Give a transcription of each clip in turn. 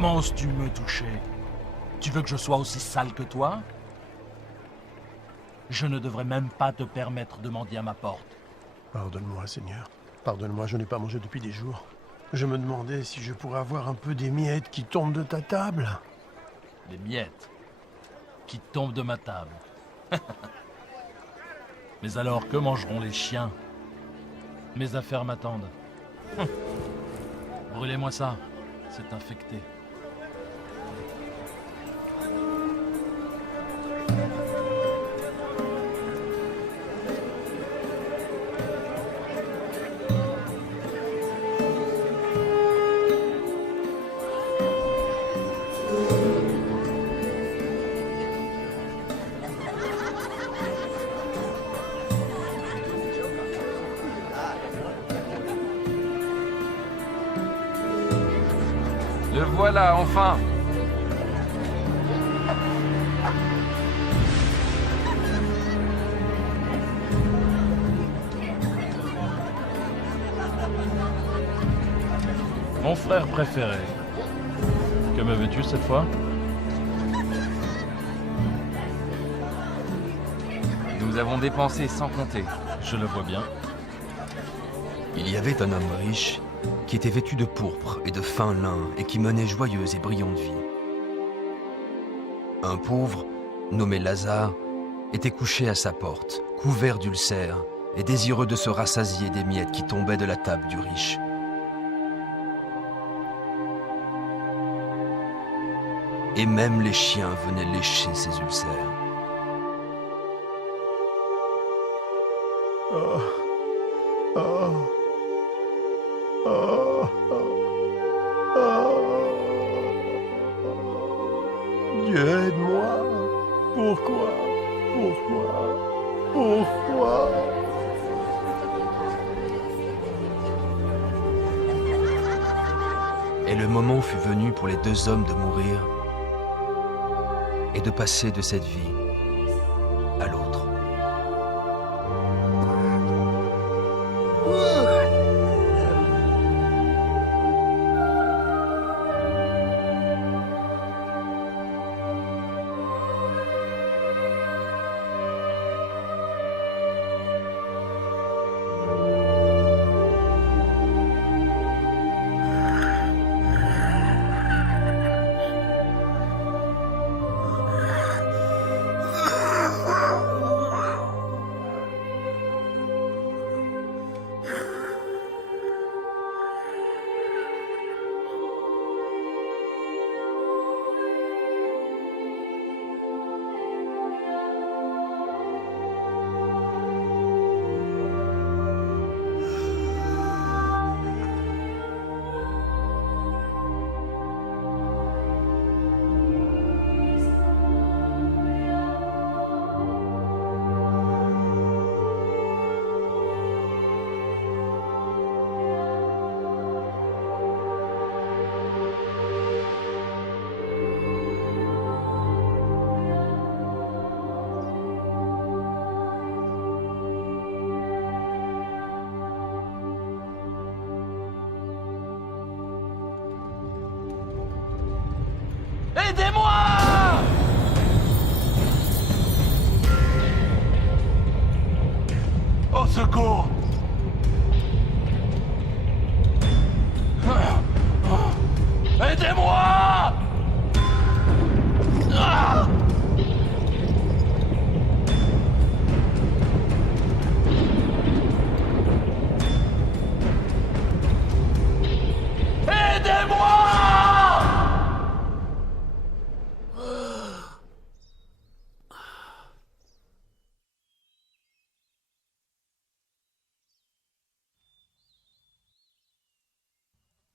Comment oses-tu me toucher? Tu veux que je sois aussi sale que toi? Je ne devrais même pas te permettre de mendier à ma porte. Pardonne-moi, Seigneur. Pardonne-moi, je n'ai pas mangé depuis des jours. Je me demandais si je pourrais avoir un peu des miettes qui tombent de ta table. Des miettes qui tombent de ma table. Mais alors, que mangeront les chiens? Mes affaires m'attendent. Brûlez-moi ça, c'est infecté. Le voilà, enfin! Mon frère préféré. Que me veux-tu cette fois? Nous avons dépensé sans compter. Je le vois bien. Il y avait un homme riche qui était vêtu de pourpre et de fin lin et qui menait joyeuse et brillante vie. Un pauvre, nommé Lazare, était couché à sa porte, couvert d'ulcères et désireux de se rassasier des miettes qui tombaient de la table du riche. Et même les chiens venaient lécher ses ulcères. Oh. Oh. Oh. Oh. Dieu, aide-moi. Pourquoi? Pourquoi? Et le moment fut venu pour les deux hommes de mourir et de passer de cette vie à l'autre. Aidez-moi! Au secours! Aidez-moi! Ah!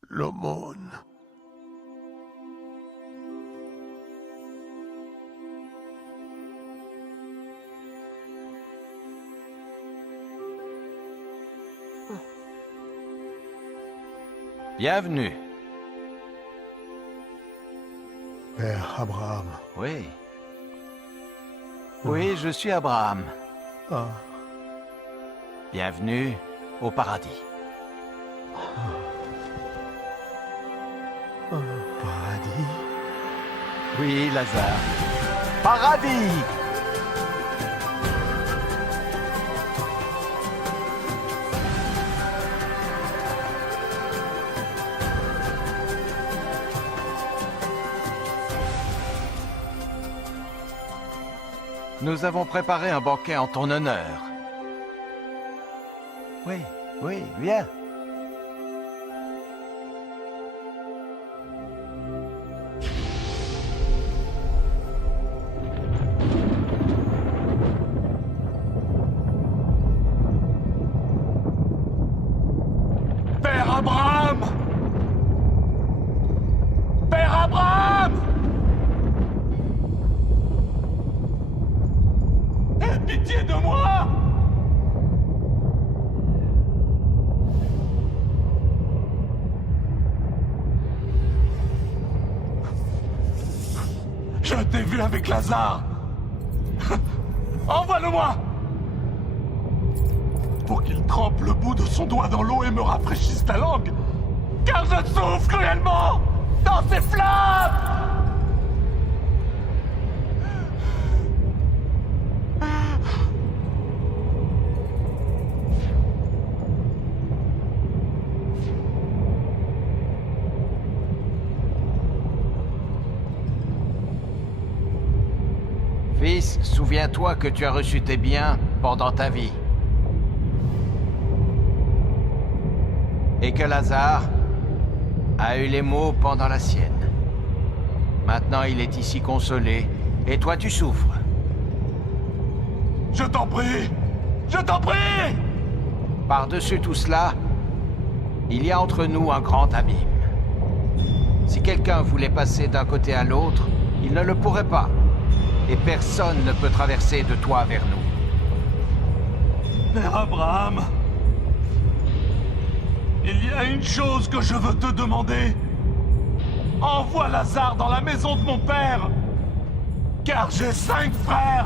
L'aumône. Bienvenue. Père Abraham. Oui. Oui, je suis Abraham. Ah. Bienvenue au paradis. Paradis. Oui, Lazare. Paradis! Nous avons préparé un banquet en ton honneur. Oui, oui, viens. Père Abraham! Père Abraham! Aie pitié de moi! Je t'ai vu avec Lazare! Envoie-le-moi! Pour qu'il trempe le bout de son doigt dans l'eau et me rafraîchisse la langue! Car je souffre cruellement dans ces flammes! Fils, souviens-toi que tu as reçu tes biens pendant ta vie. Et que Lazare a eu les maux pendant la sienne. Maintenant, il est ici consolé, et toi tu souffres. Je t'en prie! Je t'en prie! Par-dessus tout cela, il y a entre nous un grand abîme. Si quelqu'un voulait passer d'un côté à l'autre, il ne le pourrait pas. Et personne ne peut traverser de toi vers nous. Père Abraham, il y a une chose que je veux te demander. Envoie Lazare dans la maison de mon père, car j'ai 5 frères,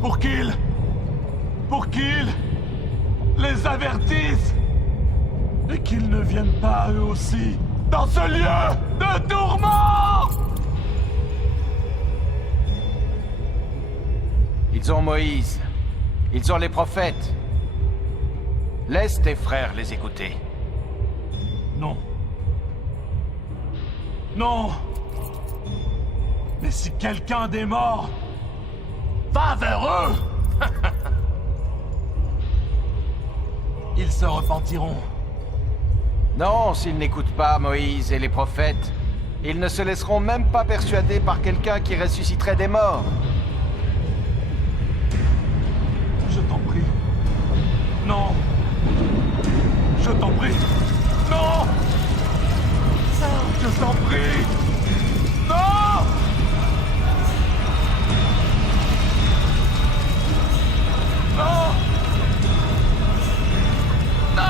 pour qu'ils les avertissent, et qu'ils ne viennent pas eux aussi dans ce lieu de tourment. Ils ont Moïse. Ils ont les prophètes. Laisse tes frères les écouter. Non. Non. Mais si quelqu'un des morts va vers eux, ils se repentiront. Non, s'ils n'écoutent pas Moïse et les prophètes, ils ne se laisseront même pas persuader par quelqu'un qui ressusciterait des morts. Je t'en prie. Non. Je t'en prie. Non. Je t'en prie. Non. Non. Non.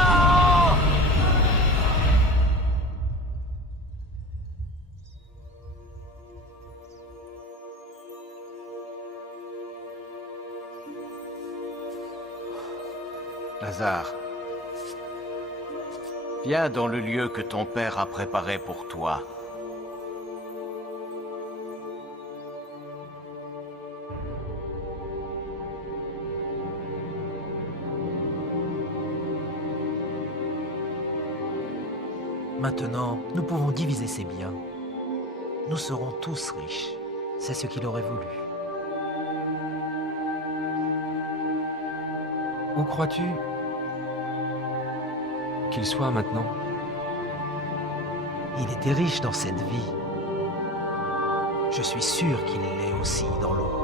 Lazare, viens dans le lieu que ton père a préparé pour toi. Maintenant, nous pouvons diviser ses biens. Nous serons tous riches. C'est ce qu'il aurait voulu. Où crois-tu qu'il soit maintenant? Il était riche dans cette vie. Je suis sûr qu'il l'est aussi dans l'autre.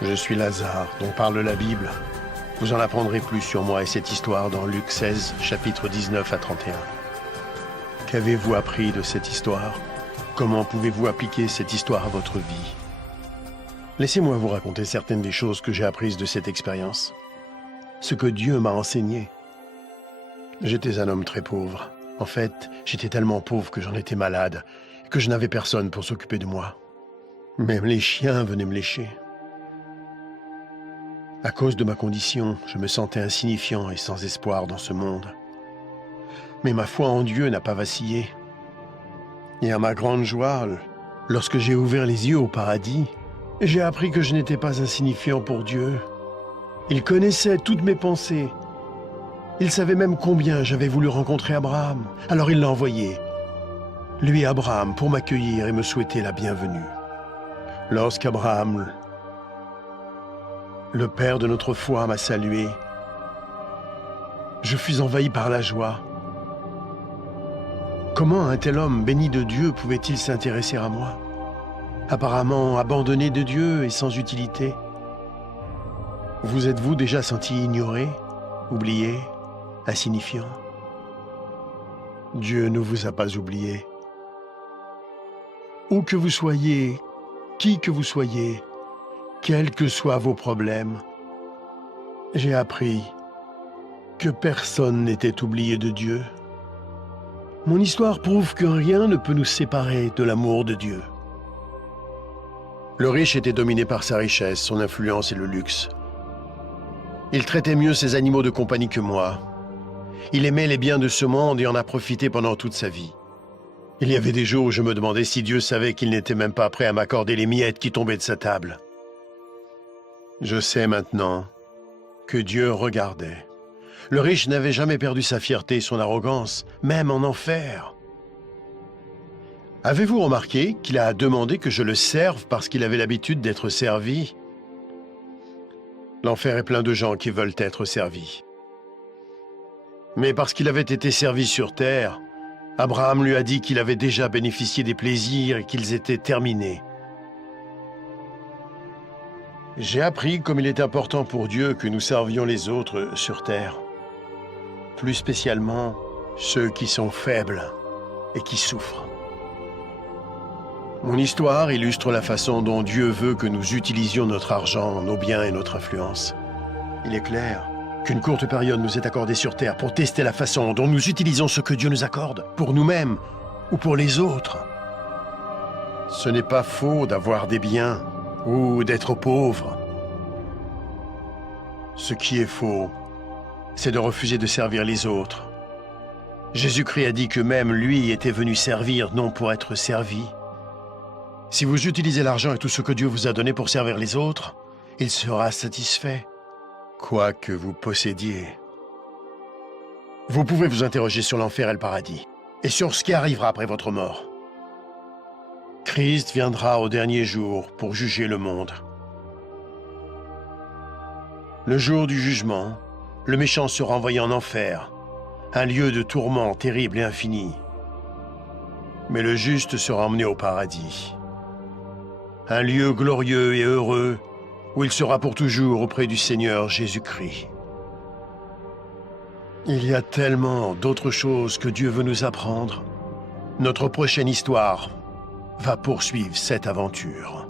Je suis Lazare, dont parle la Bible. Vous en apprendrez plus sur moi et cette histoire dans Luc 16, chapitres 19 à 31. Qu'avez-vous appris de cette histoire? Comment pouvez-vous appliquer cette histoire à votre vie? Laissez-moi vous raconter certaines des choses que j'ai apprises de cette expérience. Ce que Dieu m'a enseigné. J'étais un homme très pauvre. En fait, j'étais tellement pauvre que j'en étais malade, et que je n'avais personne pour s'occuper de moi. Même les chiens venaient me lécher. À cause de ma condition, je me sentais insignifiant et sans espoir dans ce monde. Mais ma foi en Dieu n'a pas vacillé. Et à ma grande joie, lorsque j'ai ouvert les yeux au paradis, j'ai appris que je n'étais pas insignifiant pour Dieu. Il connaissait toutes mes pensées. Il savait même combien j'avais voulu rencontrer Abraham. Alors il l'a envoyé, lui Abraham, pour m'accueillir et me souhaiter la bienvenue. Lorsqu'Abraham, le père de notre foi, m'a salué, je fus envahi par la joie. Comment un tel homme béni de Dieu pouvait-il s'intéresser à moi? Apparemment abandonné de Dieu et sans utilité. Vous êtes-vous déjà senti ignoré, oublié, insignifiant? Dieu ne vous a pas oublié. Où que vous soyez, qui que vous soyez, quels que soient vos problèmes, j'ai appris que personne n'était oublié de Dieu. Mon histoire prouve que rien ne peut nous séparer de l'amour de Dieu. Le riche était dominé par sa richesse, son influence et le luxe. Il traitait mieux ses animaux de compagnie que moi. Il aimait les biens de ce monde et en a profité pendant toute sa vie. Il y avait des jours où je me demandais si Dieu savait qu'il n'était même pas prêt à m'accorder les miettes qui tombaient de sa table. Je sais maintenant que Dieu regardait. Le riche n'avait jamais perdu sa fierté et son arrogance, même en enfer. Avez-vous remarqué qu'il a demandé que je le serve parce qu'il avait l'habitude d'être servi? L'enfer est plein de gens qui veulent être servis. Mais parce qu'il avait été servi sur terre, Abraham lui a dit qu'il avait déjà bénéficié des plaisirs et qu'ils étaient terminés. J'ai appris comme il est important pour Dieu que nous servions les autres sur terre. Plus spécialement ceux qui sont faibles et qui souffrent. Mon histoire illustre la façon dont Dieu veut que nous utilisions notre argent, nos biens et notre influence. Il est clair qu'une courte période nous est accordée sur Terre pour tester la façon dont nous utilisons ce que Dieu nous accorde, pour nous-mêmes ou pour les autres. Ce n'est pas faux d'avoir des biens ou d'être pauvre. Ce qui est faux, c'est de refuser de servir les autres. Jésus-Christ a dit que même lui était venu servir, non pour être servi. Si vous utilisez l'argent et tout ce que Dieu vous a donné pour servir les autres, il sera satisfait, quoi que vous possédiez. Vous pouvez vous interroger sur l'enfer et le paradis, et sur ce qui arrivera après votre mort. Christ viendra au dernier jour pour juger le monde. Le jour du jugement, le méchant sera envoyé en enfer, un lieu de tourment terrible et infini. Mais le juste sera emmené au paradis. Un lieu glorieux et heureux où il sera pour toujours auprès du Seigneur Jésus-Christ. Il y a tellement d'autres choses que Dieu veut nous apprendre. Notre prochaine histoire va poursuivre cette aventure.